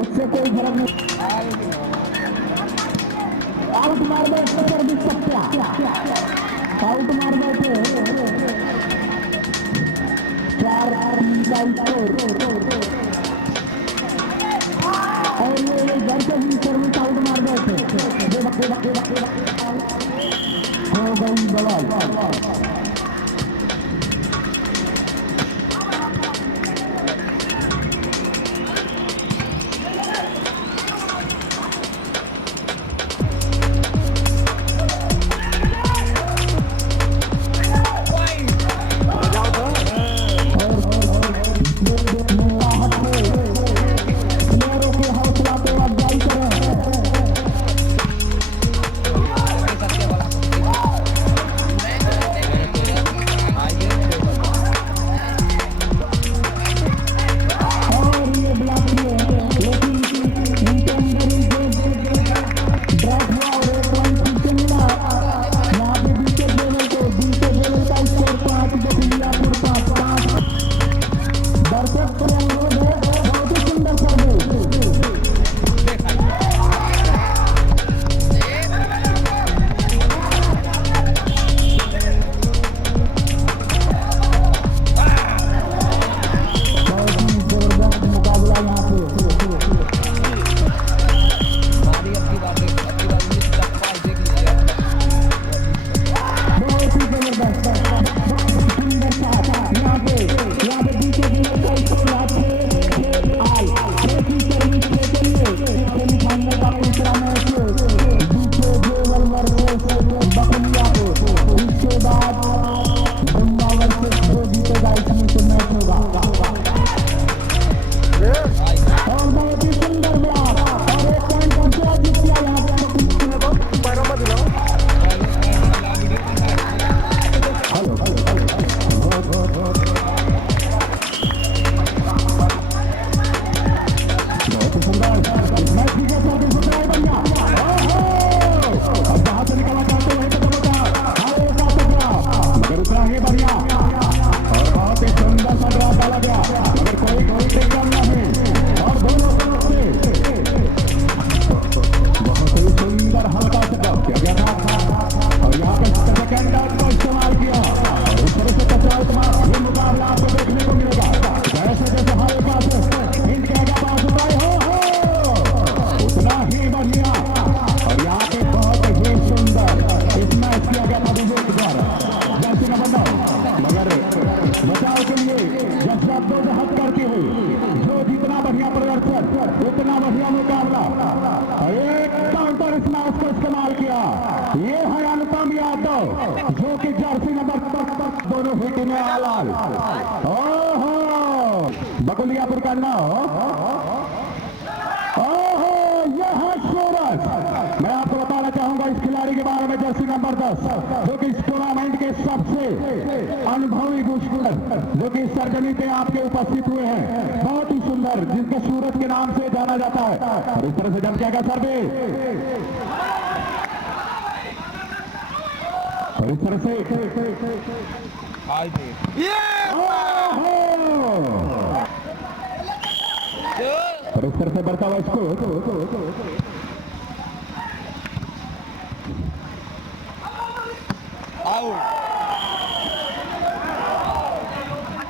उससे कोई फर्क नहीं। आउट मार बैठे सर्विस सत्या, आउट मार बैठे 4 का स्कोर। और ये घर से ही सर्विस आउट मार बैठे हो गई बवाल। जो कि जर्सी नंबर दोनों हिट में आलाल। ओहो बकुलियापुर का नाम। ओहो यह सूरज। मैं आपको बताना चाहूंगा इस खिलाड़ी के बारे में, जर्सी नंबर 10 जो कि इस टूर्नामेंट के सबसे अनुभवी बुशर जो कि सर्जनी पे आपके उपस्थित हुए हैं, बहुत ही सुंदर, जिसको सूरज के नाम से जाना जाता है। और इस तरह से जम जाएगा सर्वे और इस तरह से और इस तरह से बढ़ता हुआ इसको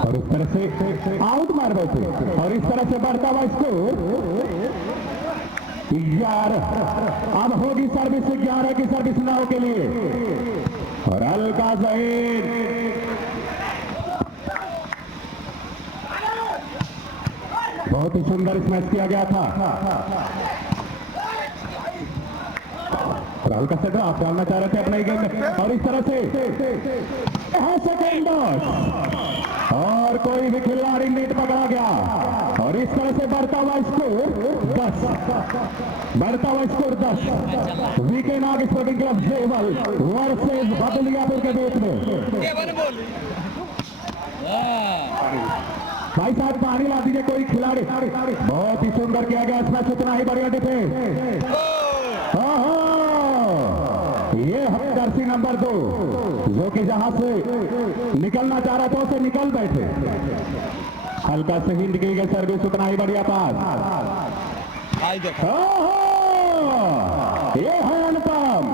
और इस तरह से आउट मार बैठे और इस तरह से बढ़ता हुआ इसको 11। अब होगी सर्विस 11 की सर्विस नाव के लिए और हल्का जहीर बहुत ही सुंदर मैच किया गया था। और हल्का से आप डालना चाह रहे थे अपने गेम में और इस तरह से सेकेंड और कोई भी खिलाड़ी नेट पकड़ा गया और इस तरह से बढ़ता हुआ स्कोर 10, बढ़ता हुआ स्कोर 10। वीके नाग स्पोर्टिंग क्लब जेवल वर्सेस बकुलियापुर के बीच में। भाई साहब पानी ला दीजिए कोई खिलाड़ी। बहुत ही सुंदर किया गया इसमें, इतना ही बढ़िया डिफेंस। ये जर्सी नंबर 2 जो कि जहां से निकलना चाह रहा था उसे निकल बैठे। हल्का से हिंट की गई सर्विस, उतना ही बढ़िया पास भाई देखो ये है अनुपम,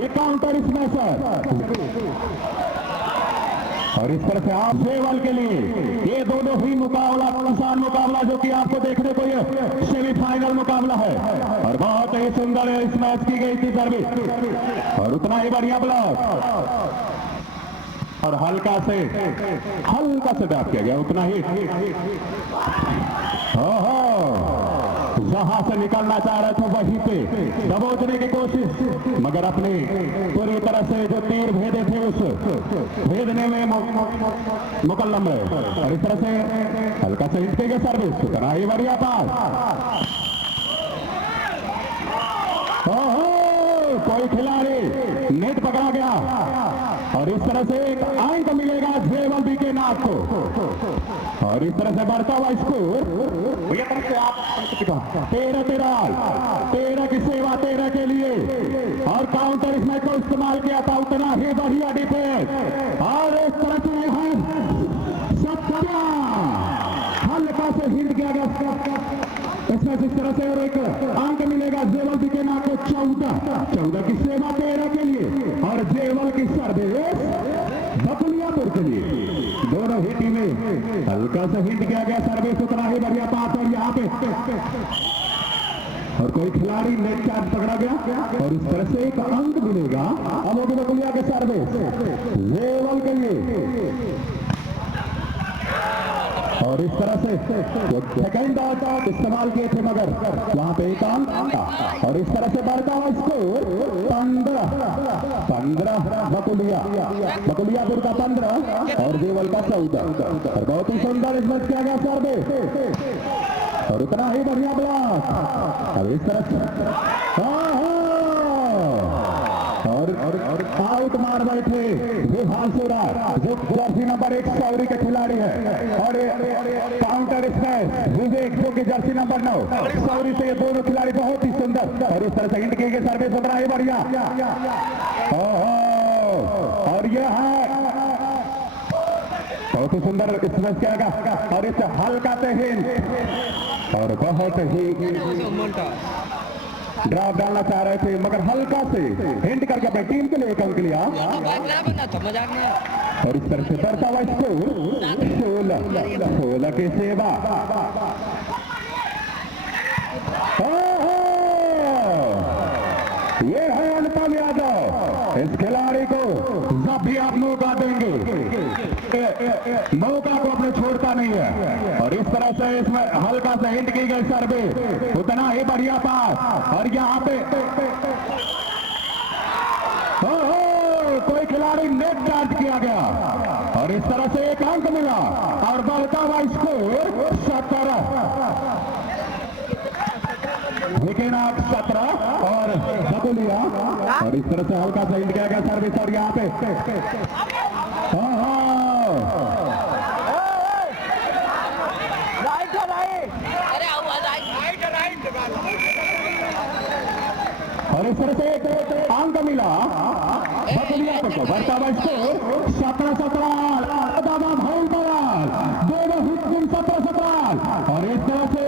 ये काउंटर स्मैशर। और इस तरह से आप सेवल के लिए ये दोनों ही मुकाबला आसान मुकाबला जो कि आपको देखने को ये सेमीफाइनल मुकाबला है और बहुत ही सुंदर इस मैच की गई थी सर्विस और उतना ही बढ़िया ब्लॉक और हल्का से ड्रॉप किया गया उतना ही। जहां से निकलना चाह रहे थे वहीं पे दबोचने की कोशिश, मगर अपने पूरी तरह से जो तीर भेदे थे उस भेदने में मुकल्लम है। और इस तरह से हल्का से हिट के सर्विस उतना ही बढ़िया पास। कोई खिलाड़ी नेट पकड़ा गया और इस तरह से एक अंक मिलेगा जेवल बी के नाथ को। और इस तरह से बढ़ता हुआ स्कोर 13 की सेवा 13 के लिए और काउंटर इसमें को इस्तेमाल किया था उतना ही बढ़िया डिफेंस। और इस तरह से हल्का से हिट किया गया इसमें इस तरह से और एक अंक मिलेगा जेवल बी के नाथ को 14 की सेवा 13 के लिए और जेवल की सर्विस बकुलियापुर के लिए। दोनों ही टीमें हल्का से हिट किया गया सर्विस उतना ही बढ़िया पास और यहाँ पे और कोई खिलाड़ी नेट चार्ज पकड़ा गया और इस तरह से एक अंक मिलेगा अब वो बकुलिया के सर्विस जेवल के लिए। और इस तरह से सेकंड डॉट इस्तेमाल किए थे मगर वहां पे एक अंक और इस तरह से बढ़ता हुआ स्कोर 15 बकुलियापुर का 15 और जेवल का 14 और बहुत ही सुंदर इस मैच किया गया सर्विस और उतना ही बढ़िया ब्लॉक। अब इस तरह से और आउट मार बैठे विभांशुरा जो जर्सी नंबर 1 सौरी के खिलाड़ी है और काउंटर स्मैश विवेक जो कि जर्सी नंबर 9 सौरी से ये दोनों खिलाड़ी बहुत ही सुंदर और इस तरह से हिट किए गए सर्विस उतना ही बढ़िया। और यह है बहुत ही सुंदर स्मैश किया गया और इस हल्का से हिट और बहुत ही ड्रॉप डालना चाह रहे थे मगर हल्का से हिंट करके अपने टीम के लिए एक अंक लिया और इस तरह से बढ़ता हुआ स्कोर 16 की सेवा। ये है अनुपम यादव, इस खिलाड़ी को जब भी आप मौका देंगे मौका को अपने छोड़ता नहीं है और इस तरह से इसमें हल्का से हिट की गई सर्विस उतना ही बढ़िया पास और यहाँ पे कोई खिलाड़ी नेट चार्ज किया गया और इस तरह से एक अंक मिला और बढ़ता हुआ स्कोर 17 विकेट 17 और बकुलिया और इस तरह से हल्का से हिट किया गया सर्विस और यहाँ पे और इस तरह से एक अंक मिला बकुलिया को बढ़ता हुआ स्कोर 17 दादा भाई बवाल दोनों हिट 17 और इस तरह से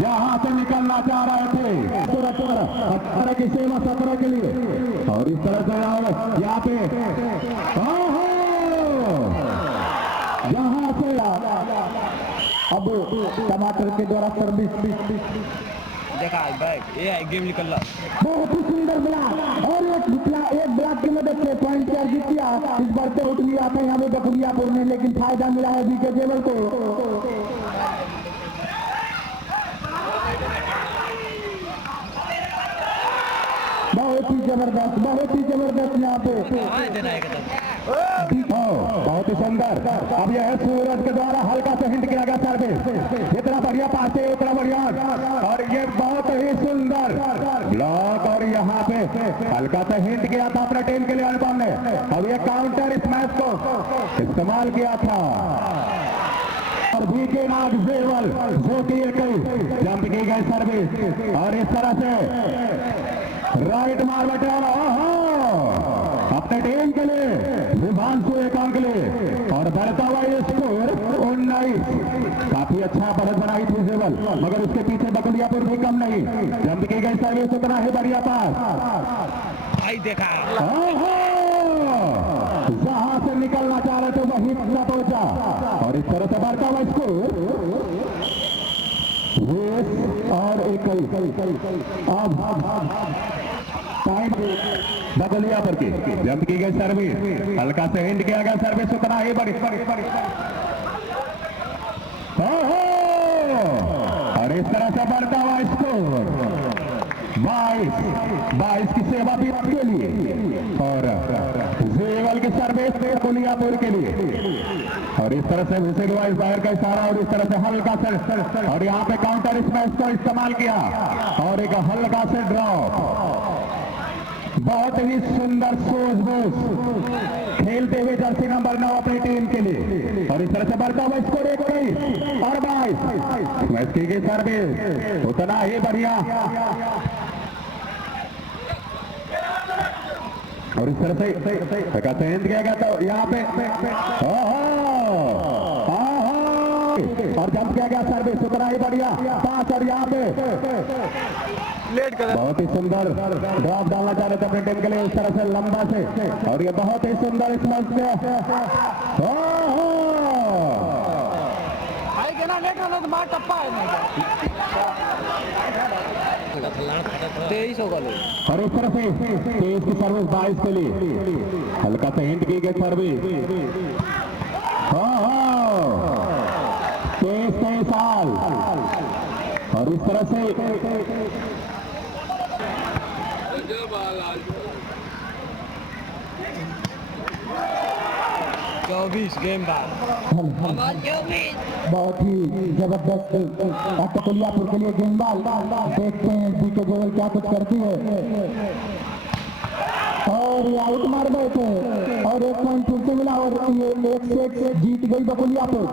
जहां से निकलना चाह रहे थे 17 की सेवा 17 के लिए और इस तरह से यहाँ पे यहाँ से अब टमाटर के द्वारा सर्विस देखा भाई ये गेम निकल रहा बहुत ही सुंदर ब्लॉक और एक ब्लॉक की मदद से पॉइंट चार्ज किया इस बार तो उठ लिया था यहाँ पे बकुलियापुर ने लेकिन फायदा मिला है बीके जेवल को। बहुत ही जबरदस्त यहाँ पे बहुत ही सुंदर। अब यह है सूरज के द्वारा हल्का से हिंट किया गया सर्विस जितना बढ़िया पास है उतना बढ़िया और ये बहुत ही सुंदर ब्लॉक और यहाँ पे हल्का से हिंट किया था अपने टीम के लिए अनुपम ने। अब ये काउंटर इस मैच को इस्तेमाल किया था और बीके नाथ जेवल जो कि एक जंप की गई सर्विस और इस तरह से राइट मार बैठे अपने टीम के लिए विभांशु एक अंक ले और बढ़ता हुआ ये स्कोर 19 काफी अच्छा बढ़त बना केवल, मगर उसके पीछे बकलियापुर भी कम नहीं। जंप की गई सर्विस, उतना ही बढ़िया पास। भाई देखा जहां से निकलना चाह रहे थे वहीं पहुंचा पहुंचा, और इस तरह से बढ़ता हुआ स्कोर और एक टाइम बगलिया पर की जंप की गई सर्विस, हल्का से हिंट किया गया सर्विस, उतना ही बड़ी और इस तरह से बढ़ता हुआ स्कोर 22 की सेवा भी के लिए, और जेवल की सर्विस बगलियापुर के लिए, और इस तरह से विशेष वाइस बाहर का इशारा, और इस तरह से हल्का से, और यहाँ पे काउंटर स्मैश को इस्तेमाल किया, और एक हल्का से ड्रॉप। बहुत ही सुंदर सूझबूझ खेलते हुए जर्सी नंबर 9 अपनी टीम के लिए, और इस तरह से बढ़ता हुआ स्कोर 21 और 22। मैच की गई सर्विस, उतना ही बढ़िया, और इस तरह से हिंद किया गया तो यहाँ पे और जंप किया गया सर्विस, उतना ही बढ़िया पास, और यहाँ पे बहुत ही सुंदर ड्रॉप डालना चाह रहे थे अपने टीम के लिए, इस तरह से लंबा से, और ये बहुत ही सुंदर इस मैच में तेईस होगा लोग, और इस तरह से 23 की सर्विस 22 के लिए, हल्का से हिंट की गई सर्विस। 23 साल, और इस तरह से 24 गेम बाद बहुत ही जबरदस्त बकलियापुर के लिए गेंदबाज, देखते हैं बीके गोयल क्या कुछ करती है, और ये आउट मार गए थे, और 1 पॉइंट फिर से मिला, और ये 1 से जीत गई बकलियापुर।